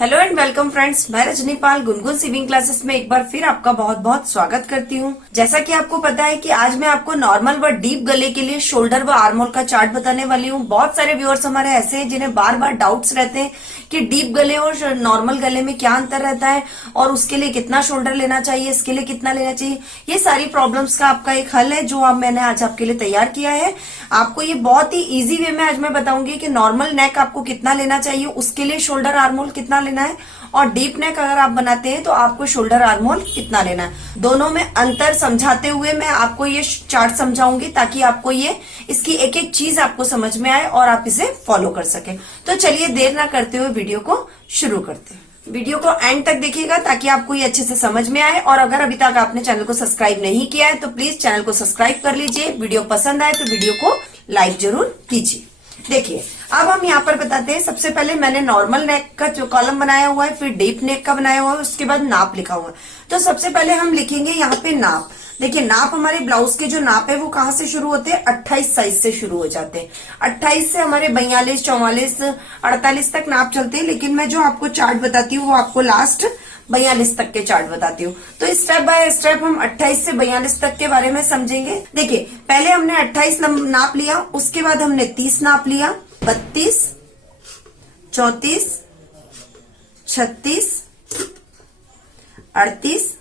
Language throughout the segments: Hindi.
हेलो एंड वेलकम फ्रेंड्स, मैं रजनी पाल गुनगुन स्विमिंग क्लासेस में एक बार फिर आपका बहुत बहुत स्वागत करती हूँ। जैसा कि आपको पता है कि आज मैं आपको नॉर्मल व डीप गले के लिए शोल्डर व आर्म होल का चार्ट बताने वाली हूँ। बहुत सारे व्यूअर्स हमारे ऐसे हैं जिन्हें बार बार डाउट्स रहते हैं कि डीप गले और नॉर्मल गले में क्या अंतर रहता है और उसके लिए कितना शोल्डर लेना चाहिए, इसके लिए कितना लेना चाहिए। ये सारी प्रॉब्लम्स का आपका एक हल है जो मैंने आज आपके लिए तैयार किया है। आपको ये बहुत ही इजी वे में आज मैं बताऊंगी कि नॉर्मल नेक आपको कितना लेना चाहिए, उसके लिए शोल्डर आर्म होल कितना लेना है, और डीप नेक अगर आप बनाते हैं तो आपको शोल्डर आर्म होल कितना लेना है। दोनों में अंतर समझाते हुए मैं आपको ये चार्ट समझाऊंगी ताकि आपको ये इसकी एक एक चीज आपको समझ में आए और आप इसे फॉलो कर सके। तो चलिए देर ना करते हुए वीडियो को शुरू करते हैं। वीडियो को एंड तक देखिएगा ताकि आपको ये अच्छे से समझ में आए। और अगर अभी तक आपने चैनल को सब्सक्राइब नहीं किया है तो प्लीज चैनल को सब्सक्राइब कर लीजिए। वीडियो पसंद आए तो वीडियो को लाइक जरूर कीजिए। देखिए, अब हम यहाँ पर बताते हैं। सबसे पहले मैंने नॉर्मल नेक का जो कॉलम बनाया हुआ है, फिर डीप नेक का बनाया हुआ है, उसके बाद नाप लिखा हुआ है। तो सबसे पहले हम लिखेंगे यहाँ पे नाप। देखिए, नाप हमारे ब्लाउज के जो नाप है वो कहाँ से शुरू होते हैं? 28 साइज से शुरू हो जाते हैं। 28 से हमारे 42, 44, 48 तक नाप चलते हैं। लेकिन मैं जो आपको चार्ट बताती हूँ वो आपको लास्ट 42 तक के चार्ट बताती हूँ। तो स्टेप बाय स्टेप हम 28 से 42 तक के बारे में समझेंगे। देखिए, पहले हमने 28 नाप लिया, उसके बाद हमने 30 नाप लिया, 32, 34, 36, 38,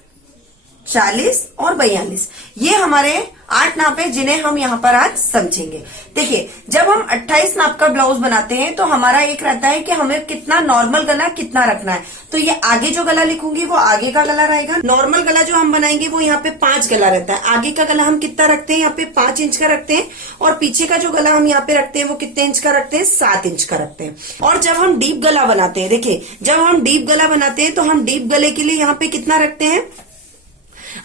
40 और 42। ये हमारे 8 नाप है जिन्हें हम यहाँ पर आज समझेंगे। देखिए, जब हम 28 नाप का ब्लाउज बनाते हैं तो हमारा एक रहता है कि हमें कितना नॉर्मल गला कितना रखना है। तो ये आगे जो गला लिखूंगी वो आगे का गला रहेगा। नॉर्मल गला जो हम बनाएंगे वो यहाँ पे 5 गला रहता है। आगे का गला हम कितना रखते हैं? यहाँ पे 5 इंच का रखते हैं। और पीछे का जो गला हम यहाँ पे रखते हैं वो कितने इंच का रखते हैं? 7 इंच का रखते हैं। और जब हम डीप गला बनाते हैं, देखिए जब हम डीप गला बनाते हैं तो हम डीप गले के लिए यहाँ पे कितना रखते हैं?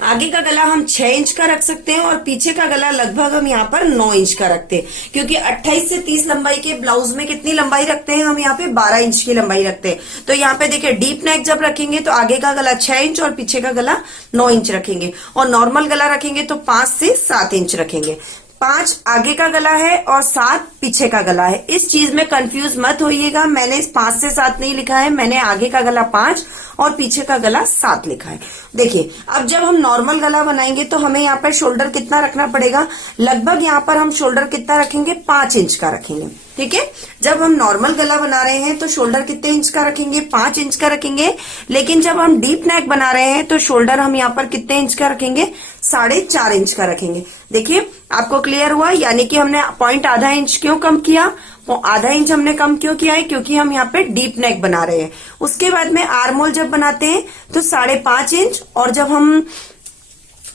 आगे का गला हम 6 इंच का रख सकते हैं और पीछे का गला लगभग हम यहाँ पर 9 इंच का रखते हैं। क्योंकि 28 से 30 लंबाई के ब्लाउज में कितनी लंबाई रखते हैं? हम यहाँ पे 12 इंच की लंबाई रखते हैं। तो यहाँ पे देखिए, डीप नेक जब रखेंगे तो आगे का गला 6 इंच और पीछे का गला 9 इंच रखेंगे। और नॉर्मल गला रखेंगे तो 5 से 7 इंच रखेंगे। 5 आगे का गला है और 7 पीछे का गला है। इस चीज में कंफ्यूज मत होइएगा। मैंने 5 से 7 नहीं लिखा है, मैंने आगे का गला 5 और पीछे का गला 7 लिखा है। देखिए, अब जब हम नॉर्मल गला बनाएंगे तो हमें यहाँ पर शोल्डर कितना रखना पड़ेगा? लगभग यहाँ पर हम शोल्डर कितना रखेंगे? 5 इंच का रखेंगे। ठीक है, जब हम नॉर्मल गला बना रहे हैं तो शोल्डर कितने इंच का रखेंगे? 5 इंच का रखेंगे। लेकिन जब हम डीप नेक बना रहे हैं तो शोल्डर हम यहाँ पर कितने इंच का रखेंगे? 4.5 इंच का रखेंगे। देखिए, आपको क्लियर हुआ? यानी कि हमने पॉइंट आधा इंच क्यों कम किया? वो आधा इंच हमने कम क्यों किया है? क्योंकि हम यहाँ पे डीप नेक बना रहे हैं। उसके बाद में आर्म होल जब बनाते हैं तो 5.5 इंच, और जब हम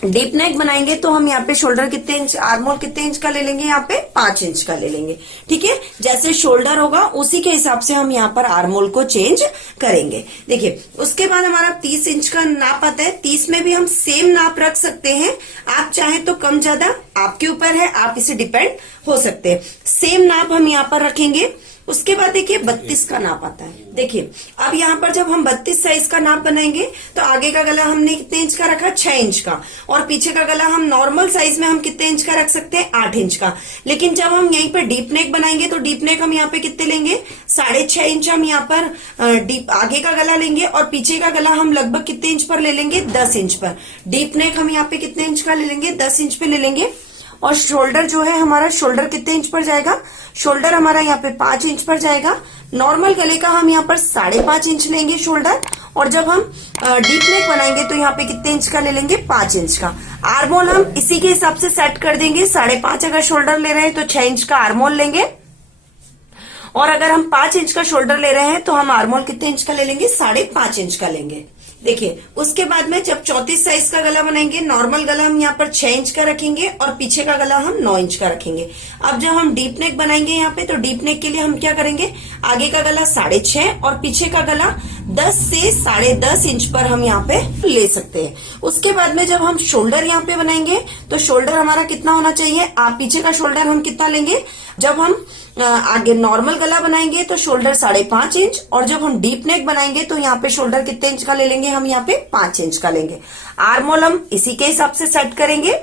डीप नेक बनाएंगे तो हम यहाँ पे शोल्डर कितने इंच, आर्म होल कितने इंच का ले लेंगे? यहाँ पे 5 इंच का ले लेंगे। ठीक है, जैसे शोल्डर होगा उसी के हिसाब से हम यहाँ पर आर्म होल को चेंज करेंगे। देखिए, उसके बाद हमारा 30 इंच का नाप आता है। 30 में भी हम सेम नाप रख सकते हैं। आप चाहे तो कम ज्यादा आपके ऊपर है, आप इसे डिपेंड हो सकते हैं। सेम नाप हम यहाँ पर रखेंगे। उसके बाद देखिए 32 का नाप आता है। देखिए, अब यहाँ पर जब हम 32 साइज का नाप बनाएंगे तो आगे का गला हमने कितने इंच का रखा? 6 इंच का। और पीछे का गला हम नॉर्मल साइज में हम कितने इंच का रख सकते हैं? 8 इंच का। लेकिन जब हम यहीं पर डीप नेक बनाएंगे तो डीप नेक हम यहाँ पे कितने लेंगे? 6.5 इंच हम यहाँ पर डीप आगे का गला लेंगे और पीछे का गला हम लगभग कितने इंच पर ले लेंगे? 10 इंच पर। डीप नेक हम यहाँ पे कितने इंच का ले लेंगे? 10 इंच पे ले लेंगे। और शोल्डर जो है हमारा, शोल्डर कितने इंच पर जाएगा? शोल्डर हमारा यहाँ पे 5 इंच पर जाएगा। नॉर्मल गले का हम यहाँ पर 5.5 इंच लेंगे शोल्डर। और जब हम डीप नेक बनाएंगे तो यहाँ पे कितने इंच का ले लेंगे? 5 इंच का। आर्म होल हम इसी के हिसाब से सेट कर देंगे। 5.5 अगर शोल्डर ले रहे हैं तो 6 इंच का आर्म होल लेंगे। और अगर हम 5 इंच का शोल्डर ले रहे हैं तो हम आर्म होल कितने इंच का ले लेंगे? 5.5 इंच का लेंगे। देखिए, उसके बाद में जब 34 साइज का गला बनाएंगे, नॉर्मल गला हम यहाँ पर 6 इंच का रखेंगे और पीछे का गला हम 9 इंच का रखेंगे। अब जब हम डीप नेक बनाएंगे यहाँ पे तो डीप नेक के लिए हम क्या करेंगे? आगे का गला 6.5 और पीछे का गला 10 से 10.5 इंच पर हम यहाँ पे ले सकते हैं। उसके बाद में जब हम शोल्डर यहाँ पे बनाएंगे तो शोल्डर हमारा कितना होना चाहिए? आप पीछे का शोल्डर हम कितना लेंगे? जब हम आगे नॉर्मल गला बनाएंगे तो शोल्डर 5.5 इंच, और जब हम डीप नेक बनाएंगे तो यहाँ पे शोल्डर कितने इंच का ले लेंगे? हम यहाँ पे 5 इंच का लेंगे। आर्म होल हम इसी के हिसाब से सेट करेंगे।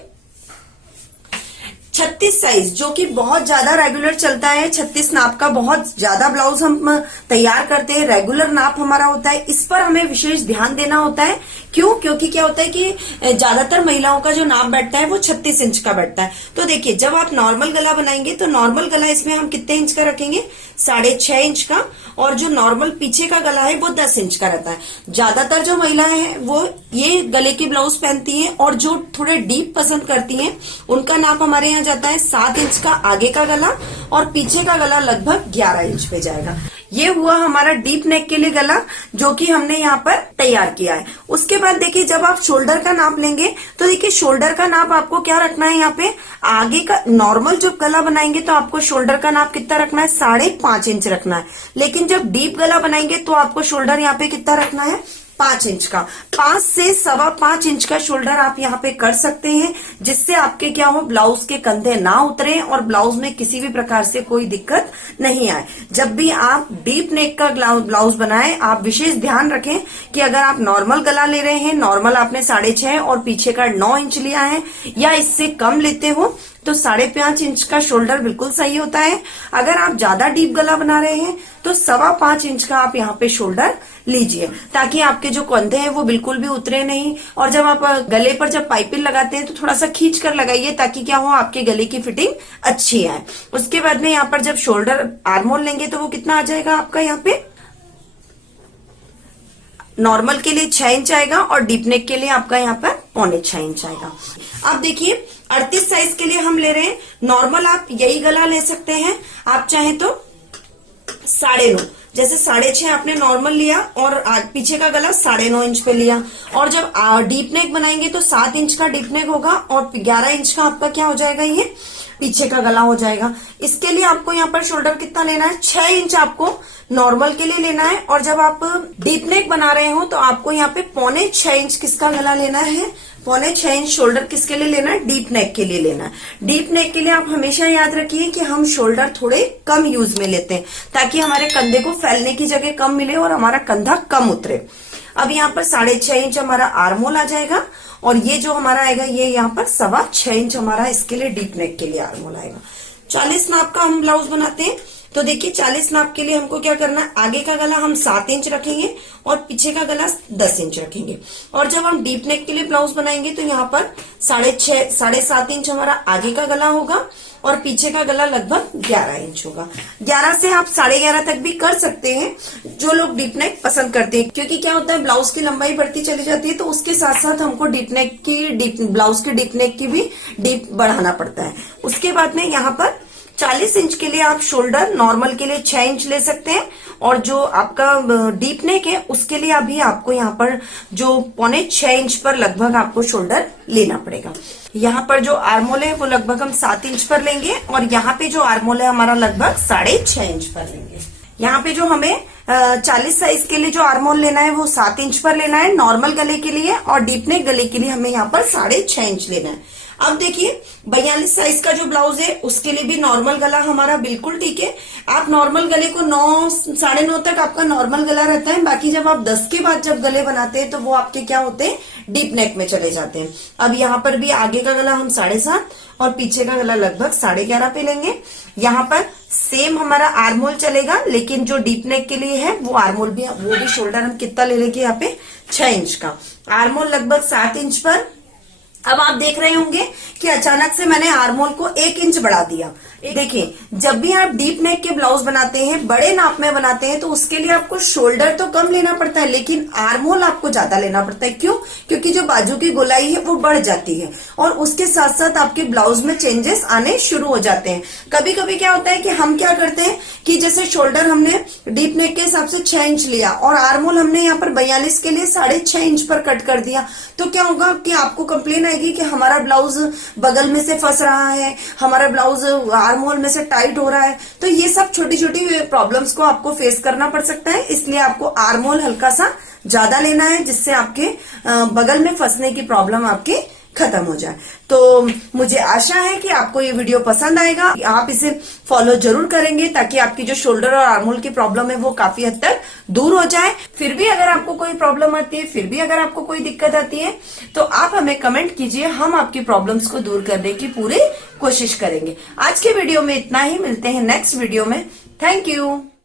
36 साइज जो कि बहुत ज्यादा रेगुलर चलता है, 36 नाप का बहुत ज्यादा ब्लाउज हम तैयार करते हैं, रेगुलर नाप हमारा होता है। इस पर हमें विशेष ध्यान देना होता है। क्यों? क्योंकि क्या होता है कि ज्यादातर महिलाओं का जो नाप बैठता है वो 36 इंच का बैठता है। तो देखिए, जब आप नॉर्मल गला बनाएंगे तो नॉर्मल गला इसमें हम कितने इंच का रखेंगे? 6.5 इंच का। और जो नॉर्मल पीछे का गला है वो 10 इंच का रहता है। ज्यादातर जो महिलाएं हैं वो ये गले की ब्लाउज पहनती हैं, और जो थोड़े डीप पसंद करती हैं उनका नाप हमारे यहाँ जाता है 7 इंच का आगे का गला, और पीछे का गला लगभग 11 इंच पे जाएगा। ये हुआ हमारा डीप नेक के लिए गला जो कि हमने यहाँ पर तैयार किया है। उसके बाद देखिए, जब आप शोल्डर का नाप लेंगे तो देखिए शोल्डर का नाप आपको क्या रखना है? यहाँ पे आगे का नॉर्मल जो गला बनाएंगे तो आपको शोल्डर का नाप कितना रखना है? 5.5 इंच रखना है। लेकिन जब डीप गला बनाएंगे तो आपको शोल्डर यहाँ पे कितना रखना है? 5 इंच का। 5 से 5.25 इंच का शोल्डर आप यहाँ पे कर सकते हैं, जिससे आपके क्या हो, ब्लाउज के कंधे ना उतरे और ब्लाउज में किसी भी प्रकार से कोई दिक्कत नहीं आए। जब भी आप डीप नेक का ब्लाउज बनाएं, आप विशेष ध्यान रखें कि अगर आप नॉर्मल गला ले रहे हैं, नॉर्मल आपने 6.5 और पीछे का 9 इंच लिया है या इससे कम लेते हो, तो 5.5 इंच का शोल्डर बिल्कुल सही होता है। अगर आप ज्यादा डीप गला बना रहे हैं तो 5.25 इंच का आप यहाँ पे शोल्डर लीजिए, ताकि आपके जो कंधे हैं वो बिल्कुल भी उतरे नहीं। और जब आप गले पर जब पाइपिंग लगाते हैं तो थोड़ा सा खींच कर लगाइए, ताकि क्या हो, आपके गले की फिटिंग अच्छी आए। उसके बाद में यहाँ पर जब शोल्डर आर्मोल लेंगे तो वो कितना आ जाएगा आपका? यहाँ पे नॉर्मल के लिए 6 इंच आएगा और डीप नेक के लिए आपका यहाँ पर 6.25 इंच आएगा। अब देखिए, 38 साइज के लिए हम ले रहे हैं नॉर्मल। आप यही गला ले सकते हैं, आप चाहे तो 9.5, जैसे 6.5 आपने नॉर्मल लिया और पीछे का गला 9.5 इंच पे लिया। और जब डीप नेक बनाएंगे तो 7 इंच का डीप नेक होगा और 11 इंच का आपका क्या हो जाएगा? ये पीछे का गला हो जाएगा। इसके लिए आपको यहाँ पर शोल्डर कितना लेना है? 6 इंच आपको नॉर्मल के लिए लेना है। और जब आप डीप नेक बना रहे हो तो आपको यहाँ पे 6.25 इंच किसका गला लेना है? 6.25 इंच शोल्डर किसके लिए लेना है? डीप नेक के लिए लेना है। डीप नेक के लिए आप हमेशा याद रखिए कि हम शोल्डर थोड़े कम यूज में लेते हैं, ताकि हमारे कंधे को फैलने की जगह कम मिले और हमारा कंधा कम उतरे। अब यहाँ पर 6.5 इंच हमारा आर्मोल आ जाएगा, और ये जो हमारा आएगा ये यहाँ पर 6.25 इंच हमारा इसके लिए डीप नेक के लिए आर्मोल आएगा। 40 नाप का हम ब्लाउज बनाते हैं, तो देखिए 40 नाप के लिए हमको क्या करना है? आगे का गला हम 7 इंच रखेंगे और पीछे का गला 10 इंच रखेंगे। और जब हम डीप नेक के लिए ब्लाउज बनाएंगे तो यहाँ पर 7.5 इंच हमारा आगे का गला होगा और पीछे का गला लगभग 11 इंच होगा। 11 से आप 11.5 तक भी कर सकते हैं, जो लोग डीप नेक पसंद करते हैं। क्योंकि क्या होता है, ब्लाउज की लंबाई बढ़ती चली जाती है, तो उसके साथ साथ हमको ब्लाउज की डीप नेक की भी डीप बढ़ाना पड़ता है। उसके बाद में यहाँ पर 40 इंच के लिए आप शोल्डर नॉर्मल के लिए 6 इंच ले सकते हैं, और जो आपका डीप नेक है उसके लिए अभी आपको यहाँ पर जो 6.25 इंच पर लगभग आपको शोल्डर लेना पड़ेगा। यहाँ पर जो आर्मोल है वो लगभग हम 7 इंच पर लेंगे, और यहाँ पे जो आर्मोल है हमारा लगभग 6.5 इंच पर लेंगे। यहाँ पे जो हमें 40 साइज के लिए जो आर्मोल लेना है वो 7 इंच पर लेना है नॉर्मल गले के लिए, और डीप नेक गले के लिए हमें यहाँ पर 6.5 इंच लेना है। अब देखिए 42 साइज का जो ब्लाउज है उसके लिए भी नॉर्मल गला हमारा बिल्कुल ठीक है। आप नॉर्मल गले को 9 9.5 तक आपका नॉर्मल गला रहता है। बाकी जब आप 10 के बाद जब गले बनाते हैं तो वो आपके क्या होते हैं, डीप नेक में चले जाते हैं। अब यहाँ पर भी आगे का गला हम 7.5 और पीछे का गला लगभग 11.5 पे लेंगे। यहाँ पर सेम हमारा आर्मोल चलेगा, लेकिन जो डीप नेक के लिए है वो आर्मोल भी, वो भी शोल्डर हम कितना ले लेंगे यहाँ पे 6 इंच का। आर्मोल लगभग 7 इंच पर। अब आप देख रहे होंगे कि अचानक से मैंने आर्मोल को 1 इंच बढ़ा दिया। देखिए, जब भी आप डीप नेक के ब्लाउज बनाते हैं, बड़े नाप में बनाते हैं, तो उसके लिए आपको शोल्डर तो कम लेना पड़ता है, लेकिन आर्मोल आपको ज्यादा लेना पड़ता है। क्यों? क्योंकि जो बाजू की गोलाई है वो बढ़ जाती है, और उसके साथ साथ आपके ब्लाउज में चेंजेस आने शुरू हो जाते हैं। कभी कभी क्या होता है कि हम क्या करते हैं कि जैसे शोल्डर हमने डीप नेक के हिसाब से 6 इंच लिया और आर्मोल हमने यहाँ पर 42 के लिए 6.5 इंच पर कट कर दिया, तो क्या होगा कि आपको कंप्लेन आएगी कि हमारा ब्लाउज बगल में से फंस रहा है, हमारा ब्लाउज आर्मोल में से टाइट हो रहा है। तो ये सब छोटी छोटी प्रॉब्लम्स को आपको फेस करना पड़ सकता है, इसलिए आपको आर्मोल हल्का सा ज्यादा लेना है, जिससे आपके बगल में फंसने की प्रॉब्लम आपके खत्म हो जाए। तो मुझे आशा है कि आपको ये वीडियो पसंद आएगा, आप इसे फॉलो जरूर करेंगे ताकि आपकी जो शोल्डर और आर्म होल की प्रॉब्लम है वो काफी हद तक दूर हो जाए। फिर भी अगर आपको कोई प्रॉब्लम आती है, फिर भी अगर आपको कोई दिक्कत आती है तो आप हमें कमेंट कीजिए, हम आपकी प्रॉब्लम्स को दूर करने की पूरी कोशिश करेंगे। आज के वीडियो में इतना ही, मिलते हैं नेक्स्ट वीडियो में। Thank you.